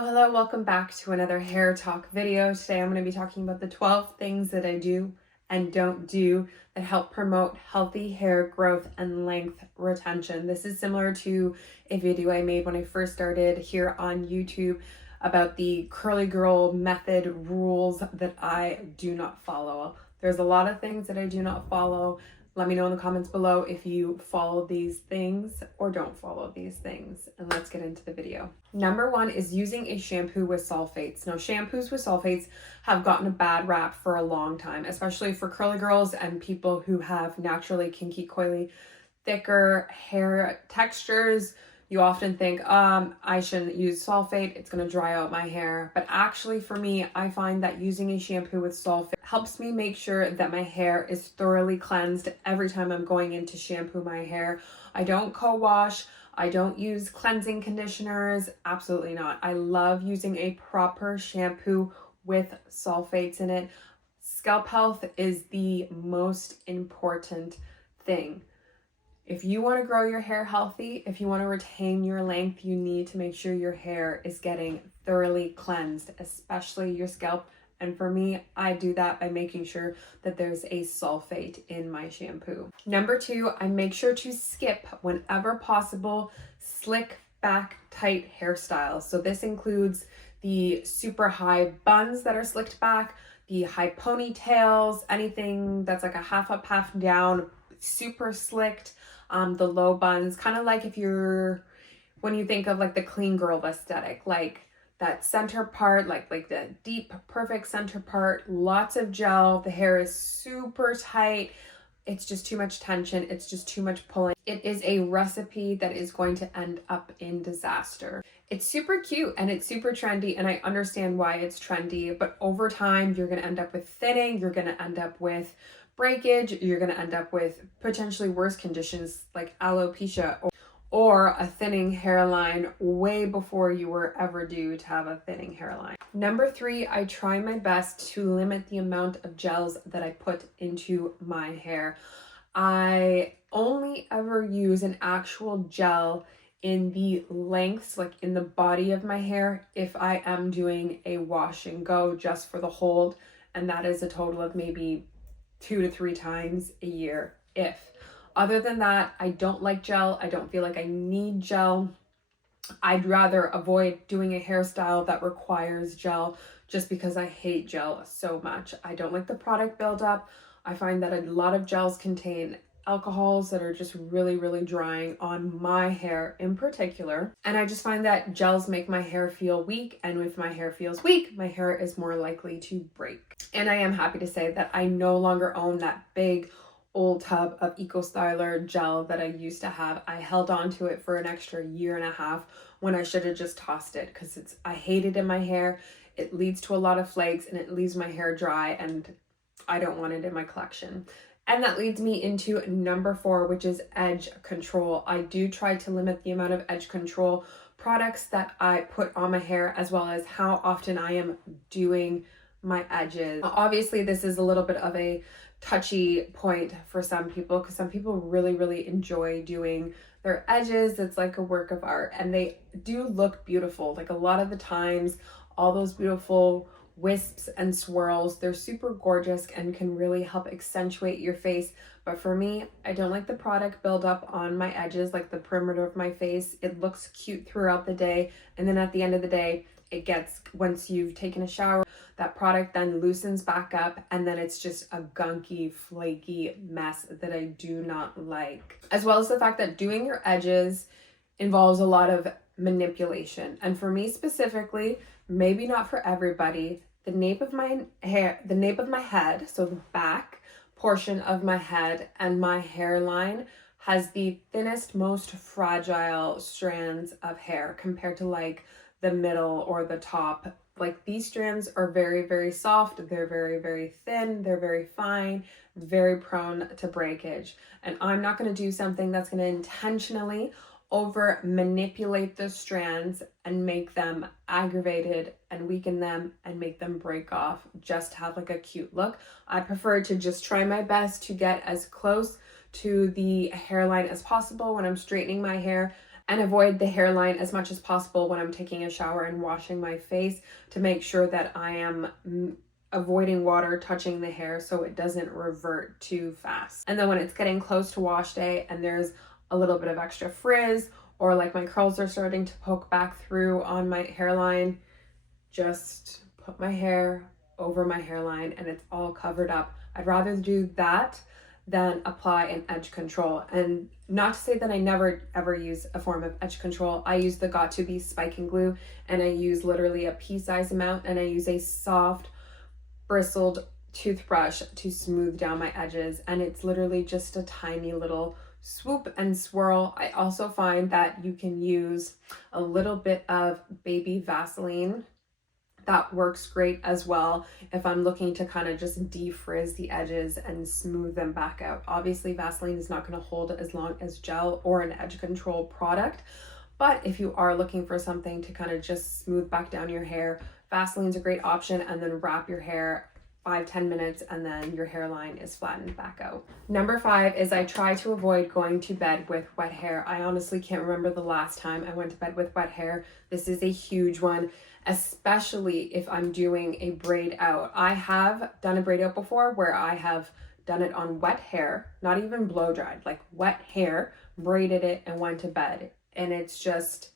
Hello, welcome back to another hair talk video. Today I'm going to be talking about the 12 things that I do and don't do that help promote healthy hair growth and length retention. This is similar to a video I made when I first started here on YouTube about the curly girl method rules that I do not follow. There's a lot of things that I do not follow. Let me know in the comments below if you follow these things or don't follow these things. And let's get into the video. Number one is using a shampoo with sulfates. Now, shampoos with sulfates have gotten a bad rap for a long time, especially for curly girls and people who have naturally kinky, coily, thicker hair textures. You often think, I shouldn't use sulfate, it's gonna dry out my hair. But actually for me, I find that using a shampoo with sulfate helps me make sure that my hair is thoroughly cleansed every time I'm going in to shampoo my hair. I don't co-wash, I don't use cleansing conditioners, absolutely not. I love using a proper shampoo with sulfates in it. Scalp health is the most important thing. If you want to grow your hair healthy, if you want to retain your length, you need to make sure your hair is getting thoroughly cleansed, especially your scalp. And for me, I do that by making sure that there's a sulfate in my shampoo. Number two, I make sure to skip, whenever possible, slick back tight hairstyles. So this includes the super high buns that are slicked back, the high ponytails, anything that's like a half up, half down, super slicked, the low buns, kind of like when you think of like the clean girl aesthetic, like that center part, like the deep, perfect center part, lots of gel, the hair is super tight, it's just too much tension, it's just too much pulling. It is a recipe that is going to end up in disaster. It's super cute and it's super trendy, and I understand why it's trendy, but over time you're gonna end up with thinning, you're gonna end up with breakage, you're going to end up with potentially worse conditions like alopecia or a thinning hairline way before you were ever due to have a thinning hairline. Number three, I try my best to limit the amount of gels that I put into my hair. I only ever use an actual gel in the lengths, like in the body of my hair, if I am doing a wash and go just for the hold, and that is a total of maybe 2 to 3 times a year, if. Other than that, I don't like gel. I don't feel like I need gel. I'd rather avoid doing a hairstyle that requires gel just because I hate gel so much. I don't like the product buildup. I find that a lot of gels contain alcohols that are just really, really drying on my hair in particular. And I just find that gels make my hair feel weak. And if my hair feels weak, my hair is more likely to break. And I am happy to say that I no longer own that big old tub of Eco Styler gel that I used to have. I held on to it for an extra 1.5 years when I should have just tossed it, because I hate it in my hair. It leads to a lot of flakes and it leaves my hair dry, and I don't want it in my collection. And that leads me into number 4, which is edge control. I do try to limit the amount of edge control products that I put on my hair, as well as how often I am doing my edges. Obviously, this is a little bit of a touchy point for some people, because some people really, really enjoy doing their edges. It's like a work of art, and they do look beautiful. Like a lot of the times, all those beautiful wisps and swirls, they're super gorgeous and can really help accentuate your face. But for me, I don't like the product buildup on my edges, like the perimeter of my face. It looks cute throughout the day, and then at the end of the day, it gets, once you've taken a shower, that product then loosens back up, and then it's just a gunky, flaky mess that I do not like. As well as the fact that doing your edges involves a lot of manipulation. And for me specifically, maybe not for everybody, the nape of my head, so the back portion of my head and my hairline has the thinnest, most fragile strands of hair compared to like the middle or the top. Like these strands are very, very soft, they're very, very thin, they're very fine, very prone to breakage. And I'm not going to do something that's going to intentionally over manipulate the strands and make them aggravated and weaken them and make them break off just to have like a cute look. I prefer to just try my best to get as close to the hairline as possible when I'm straightening my hair, and avoid the hairline as much as possible when I'm taking a shower and washing my face, to make sure that I am avoiding water touching the hair so it doesn't revert too fast. And then when it's getting close to wash day and there's a little bit of extra frizz, or like my curls are starting to poke back through on my hairline, just put my hair over my hairline and it's all covered up. I'd rather do that than apply an edge control. And not to say that I never ever use a form of edge control. I use the Got2b spiking glue, and I use literally a pea-size amount, and I use a soft bristled toothbrush to smooth down my edges, and it's literally just a tiny little swoop and swirl. I also find that you can use a little bit of baby Vaseline. That works great as well if I'm looking to kind of just defrizz the edges and smooth them back out. Obviously, Vaseline is not going to hold as long as gel or an edge control product, but if you are looking for something to kind of just smooth back down your hair, Vaseline's a great option, and then wrap your hair 5-10 minutes and then your hairline is flattened back out. Number 5 is I try to avoid going to bed with wet hair. I honestly can't remember the last time I went to bed with wet hair. This is a huge one, especially if I'm doing a braid out. I have done a braid out before where I have done it on wet hair, not even blow dried, like wet hair, braided it and went to bed. And it's just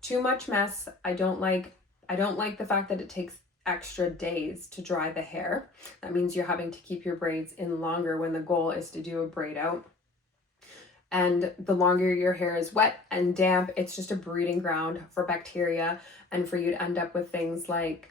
too much mess. I don't like the fact that it takes extra days to dry the hair. That means you're having to keep your braids in longer when the goal is to do a braid out. And the longer your hair is wet and damp, it's just a breeding ground for bacteria and for you to end up with things like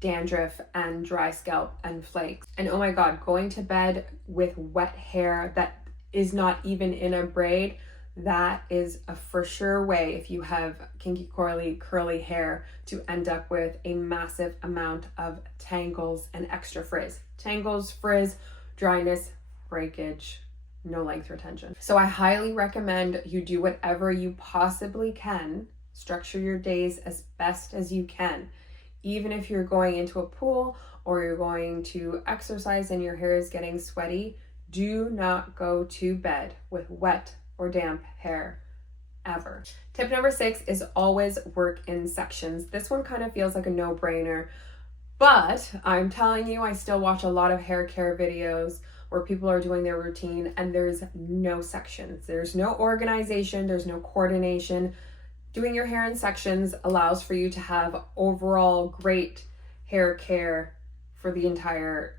dandruff and dry scalp and flakes. And oh my God, going to bed with wet hair that is not even in a braid, that is a for sure way, if you have kinky, coily, curly hair, to end up with a massive amount of tangles and extra frizz. Tangles, frizz, dryness, breakage, no length retention. So I highly recommend you do whatever you possibly can. Structure your days as best as you can. Even if you're going into a pool or you're going to exercise and your hair is getting sweaty, do not go to bed with wet or damp hair ever. Tip number 6 is always work in sections. This one kind of feels like a no-brainer, but I'm telling you, I still watch a lot of hair care videos where people are doing their routine and there's no sections. There's no organization, there's no coordination. Doing your hair in sections allows for you to have overall great hair care for the entire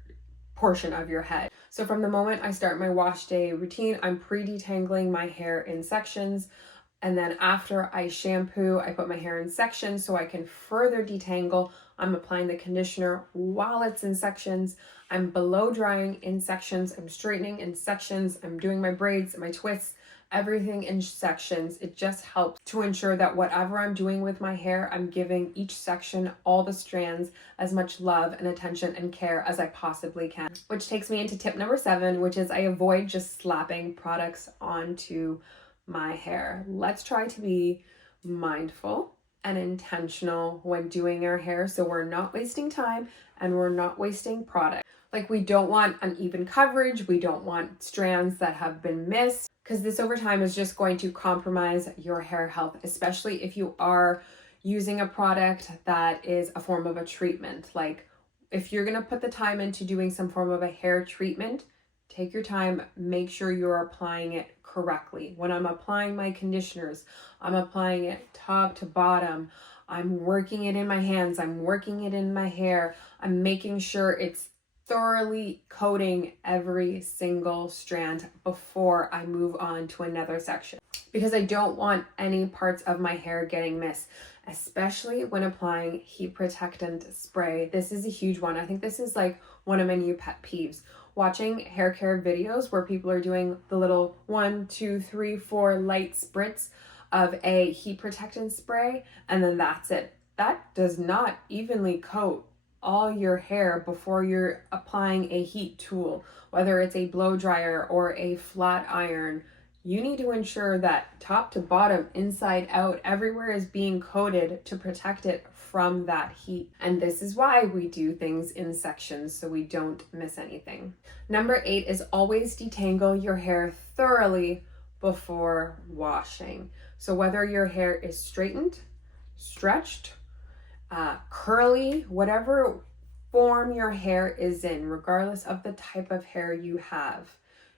portion of your head. So from the moment I start my wash day routine, I'm pre-detangling my hair in sections. And then after I shampoo, I put my hair in sections so I can further detangle. I'm applying the conditioner while it's in sections. I'm blow drying in sections. I'm straightening in sections. I'm doing my braids, my twists, everything in sections. It just helps to ensure that whatever I'm doing with my hair, I'm giving each section, all the strands, as much love and attention and care as I possibly can. Which takes me into tip number 7, which is I avoid just slapping products onto my hair. Let's try to be mindful and intentional when doing our hair so we're not wasting time and we're not wasting product. Like, we don't want uneven coverage, we don't want strands that have been missed, because this over time is just going to compromise your hair health, especially if you are using a product that is a form of a treatment. Like, if you're gonna put the time into doing some form of a hair treatment, take your time, make sure you're applying it correctly. When I'm applying my conditioners, I'm applying it top to bottom. I'm working it in my hands, I'm working it in my hair. I'm making sure it's thoroughly coating every single strand before I move on to another section, because I don't want any parts of my hair getting missed, especially when applying heat protectant spray. This is a huge one. I think this is like one of my new pet peeves. Watching hair care videos where people are doing the little 1, 2, 3, 4 light spritz of a heat protectant spray, and then that's it. That does not evenly coat all your hair before you're applying a heat tool, whether it's a blow dryer or a flat iron. You need to ensure that top to bottom, inside out, everywhere is being coated to protect it from that heat. And this is why we do things in sections so we don't miss anything. Number 8 is always detangle your hair thoroughly before washing. So whether your hair is straightened, stretched, curly, whatever form your hair is in, regardless of the type of hair you have,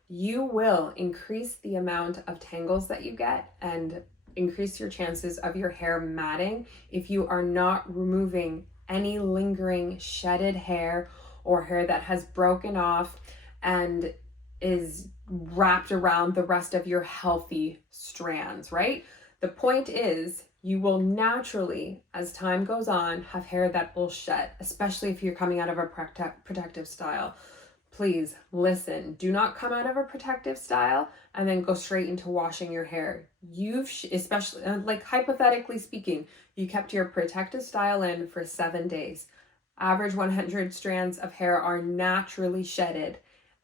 you will increase the amount of tangles that you get and increase your chances of your hair matting if you are not removing any lingering shedded hair or hair that has broken off and is wrapped around the rest of your healthy strands, right? The point is, you will naturally, as time goes on, have hair that will shed, especially if you're coming out of a protective style. Please listen, do not come out of a protective style and then go straight into washing your hair. Especially, like hypothetically speaking, you kept your protective style in for 7 days. Average 100 strands of hair are naturally shedded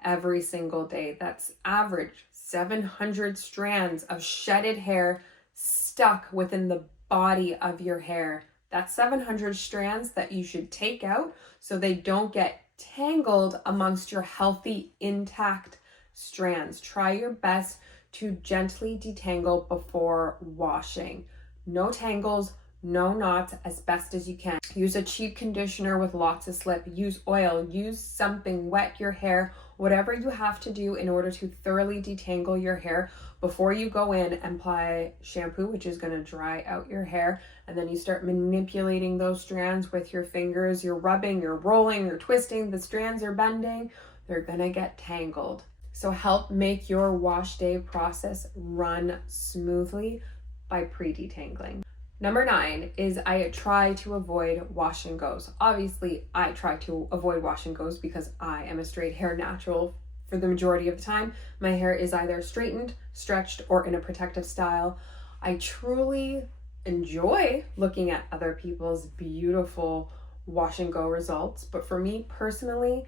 every single day. That's average 700 strands of shedded hair stuck within the body of your hair. That's 700 strands that you should take out so they don't get tangled amongst your healthy, intact strands. Try your best to gently detangle before washing. No tangles, no knots, as best as you can. Use a cheap conditioner with lots of slip. Use oil, use something, wet your hair, whatever you have to do in order to thoroughly detangle your hair before you go in and apply shampoo, which is going to dry out your hair. And then you start manipulating those strands with your fingers. You're rubbing, you're rolling, you're twisting, the strands are bending. They're going to get tangled. So help make your wash day process run smoothly by pre-detangling. Number 9 is I try to avoid wash and goes. Obviously, I try to avoid wash and goes because I am a straight hair natural for the majority of the time. My hair is either straightened, stretched, or in a protective style. I truly enjoy looking at other people's beautiful wash and go results, but for me personally,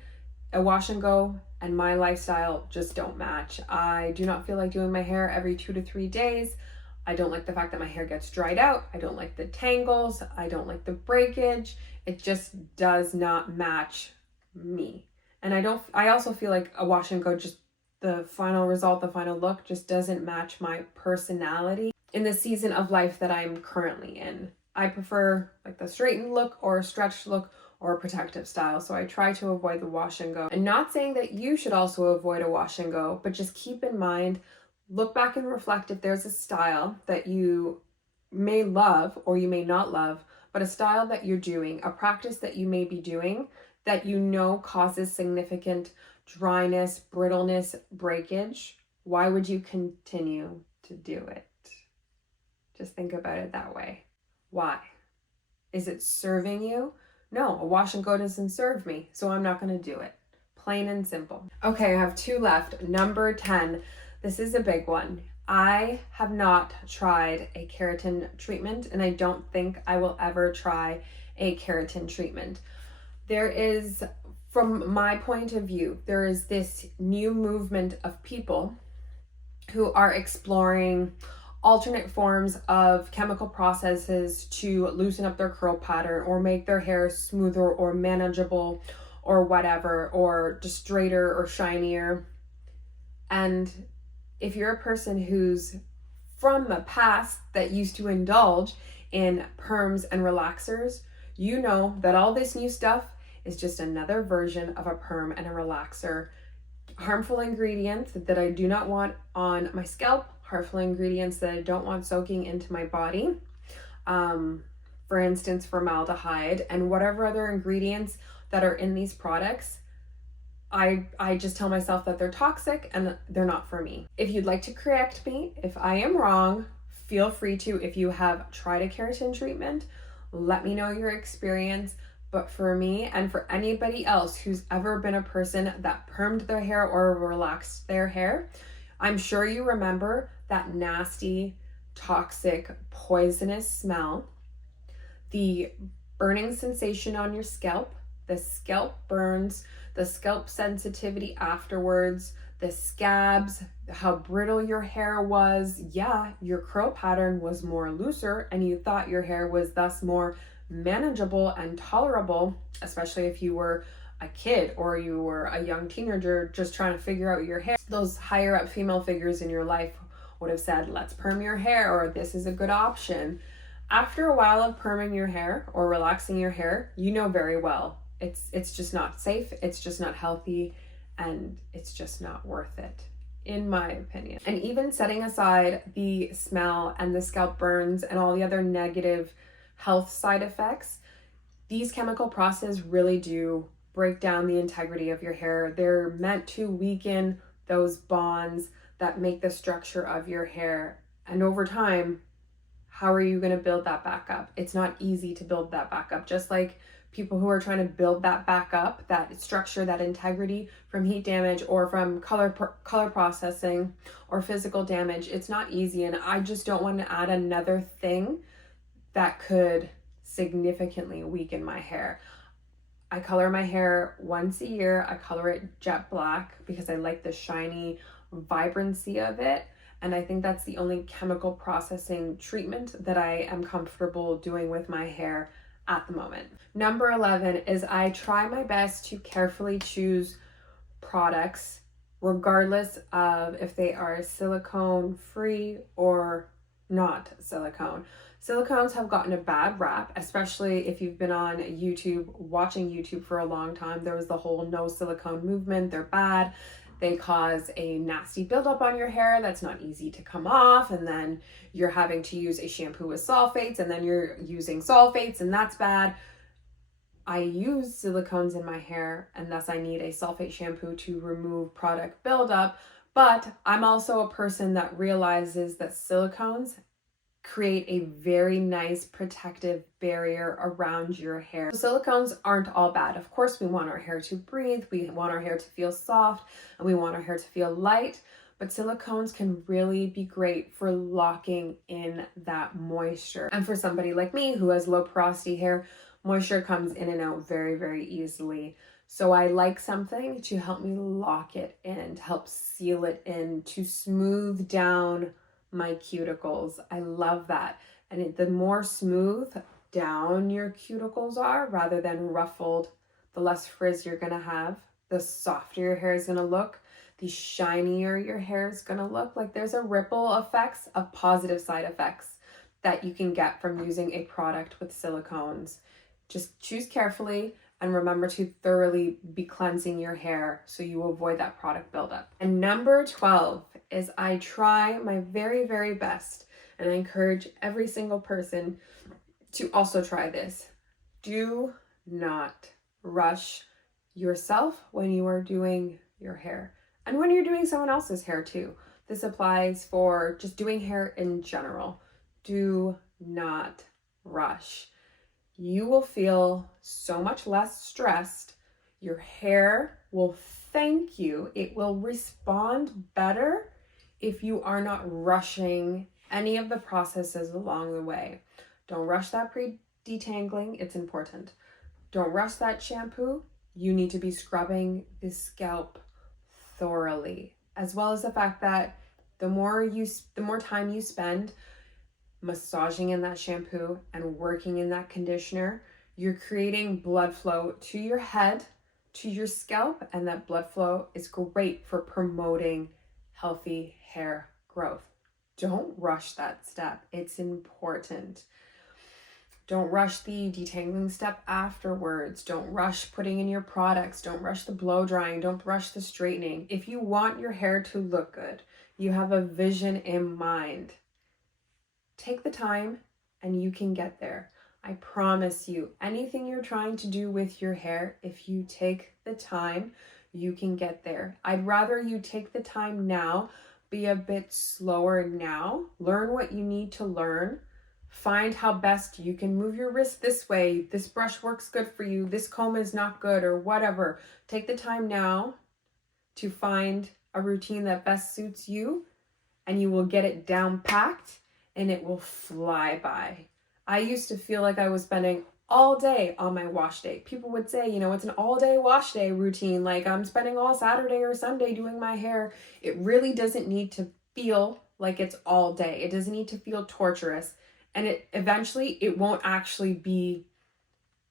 a wash and go and my lifestyle just don't match. I do not feel like doing my hair every 2 to 3 days. I don't like the fact that my hair gets dried out. I don't like the tangles. I don't like the breakage. It just does not match me. And I also feel like a wash and go, just the final result, the final look just doesn't match my personality in the season of life that I'm currently in. I prefer like the straightened look or a stretched look or a protective style. So I try to avoid the wash and go. And not saying that you should also avoid a wash and go, but just keep in mind, look back and reflect if there's a style that you may love or you may not love, but a style that you're doing, a practice that you may be doing that you know causes significant dryness, brittleness, breakage. Why would you continue to do it? Just think about it that way. Why? Is it serving you? No, a wash and go doesn't serve me, so I'm not going to do it. Plain and simple. Okay, I have 2 left. Number 10. This is a big one. I have not tried a keratin treatment, and I don't think I will ever try a keratin treatment. There is, from my point of view, there is this new movement of people who are exploring alternate forms of chemical processes to loosen up their curl pattern or make their hair smoother or manageable or whatever, or just straighter or shinier. And if you're a person who's from the past that used to indulge in perms and relaxers, you know that all this new stuff is just another version of a perm and a relaxer. Harmful ingredients that I do not want on my scalp, harmful ingredients that I don't want soaking into my body. For instance, formaldehyde and whatever other ingredients that are in these products. I just tell myself that they're toxic and they're not for me. If you'd like to correct me, if I am wrong, feel free to. If you have tried a keratin treatment, let me know your experience. But for me and for anybody else who's ever been a person that permed their hair or relaxed their hair, I'm sure you remember that nasty, toxic, poisonous smell, the burning sensation on your scalp, the scalp burns, the scalp sensitivity afterwards, the scabs, how brittle your hair was. Yeah, your curl pattern was more looser and you thought your hair was thus more manageable and tolerable, especially if you were a kid or you were a young teenager just trying to figure out your hair. Those higher up female figures in your life would have said, let's perm your hair, or this is a good option. After a while of perming your hair or relaxing your hair, you know very well it's just not safe, it's just not healthy, and it's just not worth it, in my opinion. And even setting aside the smell and the scalp burns and all the other negative health side effects, these chemical processes really do break down the integrity of your hair. They're meant to weaken those bonds that make the structure of your hair. And over time, how are you going to build that back up? It's not easy to build that back up. Just like people who are trying to build that back up, that structure, that integrity from heat damage or from color processing or physical damage, it's not easy. And I just don't want to add another thing that could significantly weaken my hair. I color my hair once a year. I color it jet black because I like the shiny vibrancy of it. And I think that's the only chemical processing treatment that I am comfortable doing with my hair at the moment. Number 11 is I try my best to carefully choose products regardless of if they are silicone free or not silicone. Silicones have gotten a bad rap, especially if you've been on YouTube, watching YouTube for a long time. There was the whole no silicone movement. They're bad. They cause a nasty buildup on your hair that's not easy to come off, and then you're having to use a shampoo with sulfates, and then you're using sulfates, and that's bad. I use silicones in my hair, and thus I need a sulfate shampoo to remove product buildup, but I'm also a person that realizes that silicones create a very nice protective barrier around your hair. Silicones aren't all bad. Of course, we want our hair to breathe, we want our hair to feel soft, and we want our hair to feel light, but silicones can really be great for locking in that moisture. And for somebody like me who has low porosity hair, moisture comes in and out very, very easily. So I like something to help me lock it in, to help seal it in, to smooth down my cuticles. I love that. And the more smooth down your cuticles are rather than ruffled, the less frizz you're gonna have, the softer your hair is gonna look, the shinier your hair is gonna look. Like, there's a ripple effects of positive side effects that you can get from using a product with silicones. Just choose carefully and remember to thoroughly be cleansing your hair so you avoid that product buildup. And number 12 is I try my very, very best, and I encourage every single person to also try this. Do not rush yourself when you are doing your hair, and when you're doing someone else's hair too. This applies for just doing hair in general. Do not rush. You will feel so much less stressed. Your hair will thank you. It will respond better if you are not rushing any of the processes along the way. Don't rush that pre-detangling. It's important. Don't rush that shampoo. You need to be scrubbing the scalp thoroughly, as well as the fact that the more time you spend massaging in that shampoo and working in that conditioner, you're creating blood flow to your head, to your scalp, and that blood flow is great for promoting healthy hair growth. Don't rush that step. It's important. Don't rush the detangling step afterwards. Don't rush putting in your products. Don't rush the blow drying. Don't rush the straightening. If you want your hair to look good, you have a vision in mind, take the time and you can get there. I promise you, anything you're trying to do with your hair, if you take the time, you can get there. I'd rather you take the time now, be a bit slower now, learn what you need to learn, find how best you can move your wrist this way, this brush works good for you, this comb is not good, or whatever. Take the time now to find a routine that best suits you, and you will get it down packed and it will fly by. I used to feel like I was spending all day on my wash day. People would say, it's an all-day wash day routine, like I'm spending all Saturday or Sunday doing my hair. It really doesn't need to feel like it's all day. It doesn't need to feel torturous. And it won't actually be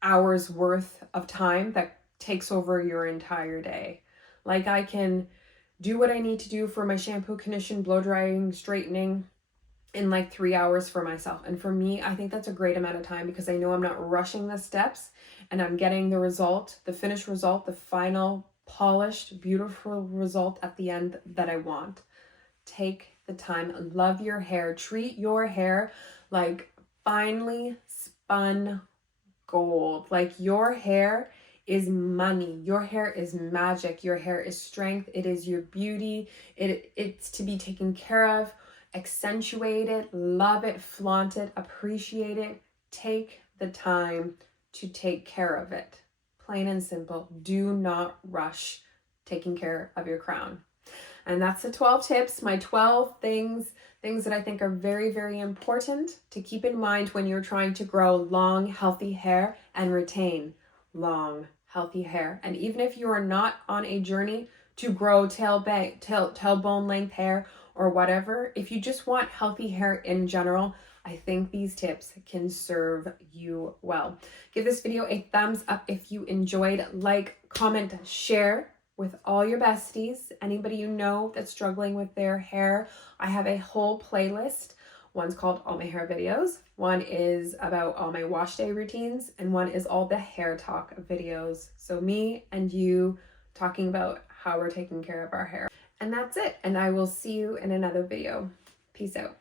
hours worth of time that takes over your entire day. Like, I can do what I need to do for my shampoo, condition, blow drying, straightening in like 3 hours for myself. And for me, I think that's a great amount of time because I know I'm not rushing the steps and I'm getting the result, the finished result, the final polished, beautiful result at the end that I want. Take the time, love your hair, treat your hair like finely spun gold. Like your hair is money. Your hair is magic. Your hair is strength. It is your beauty. It's to be taken care of. Accentuate it, love it, flaunt it, appreciate it. Take the time to take care of it. Plain and simple. Do not rush taking care of your crown. And that's the 12 tips, my 12 things that I think are very, very important to keep in mind when you're trying to grow long, healthy hair and retain long, healthy hair. And even if you are not on a journey to grow tailbone length hair or whatever, if you just want healthy hair in general, I think these tips can serve you well. Give this video a thumbs up if you enjoyed. Like, comment, share with all your besties, anybody you know that's struggling with their hair. I have a whole playlist. One's called All My Hair Videos. One is about all my wash day routines, and one is all the hair talk videos. So me and you talking about how we're taking care of our hair. And that's it. And I will see you in another video. Peace out.